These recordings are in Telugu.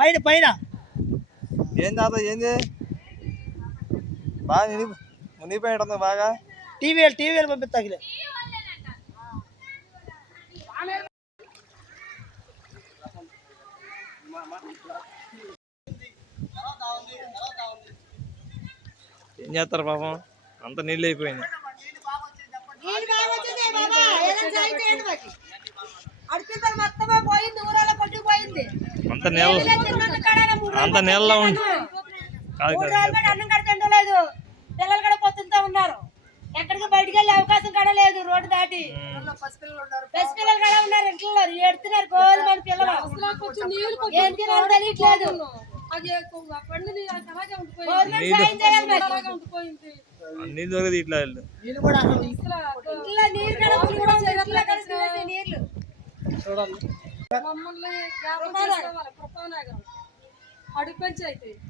పైన పైన ఏంది తాత ఏంది బాగా మునిగిపోయి ఉంటుంది బాగా. టీవీలు పంపిస్తాకిలే. ఏం చేస్తారు పాపం, అంత నీళ్ళు అయిపోయింది. అంత నీళ్ళలో ఉంది. పిల్లలు కూడా పొత్తుతో ఉన్నారు, ఎక్కడికి బయటికి వెళ్ళే అవకాశం కూడా లేదు. రోడ్డు దాటి పసిపిల్లలు కూడా ఉన్నారు, ఇంట్లో ఏడుతున్నారు. కోరి మన పిల్లలు ఏం తినాలో తెలియట్లేదు. నీళ్ళు దొరకదు ఇట్లా.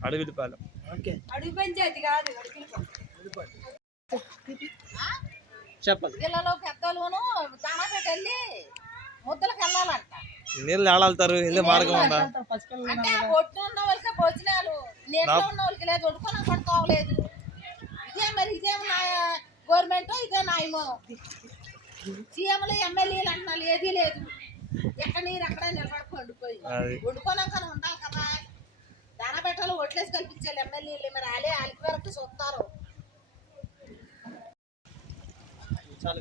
అడుగులపాలెం చెప్పండి. పిల్లలు పెద్దలును దానాపేట వెళ్ళి ముద్దలకు వెళ్ళాలంట. నీళ్ళు ఆడాలుతారు, ఇదే మార్గం ఉందా? అంటే ఒట్టు ఉన్న వాళ్ళకి భోజనాలు, నీళ్ళు ఉన్న వాళ్ళకి లేదు, వండుకొని పట్టుకోవలేదు. ఇదే మరి ఇదేం గవర్నమెంట్, ఇదే న్యాయమో? సీఎంలు ఎమ్మెల్యేలు అంటున్నారు, ఏదీ లేదు. ఎక్కడ నీరు అక్కడే నిలబడుకు వండుకోయి వండుకోనాక ఉండాలి కదా. దానాపేటలో ఒట్లేసి కల్పించాలి ఎమ్మెల్యేలు. మరి వాళ్ళకి వరకు చూస్తారు. చాలా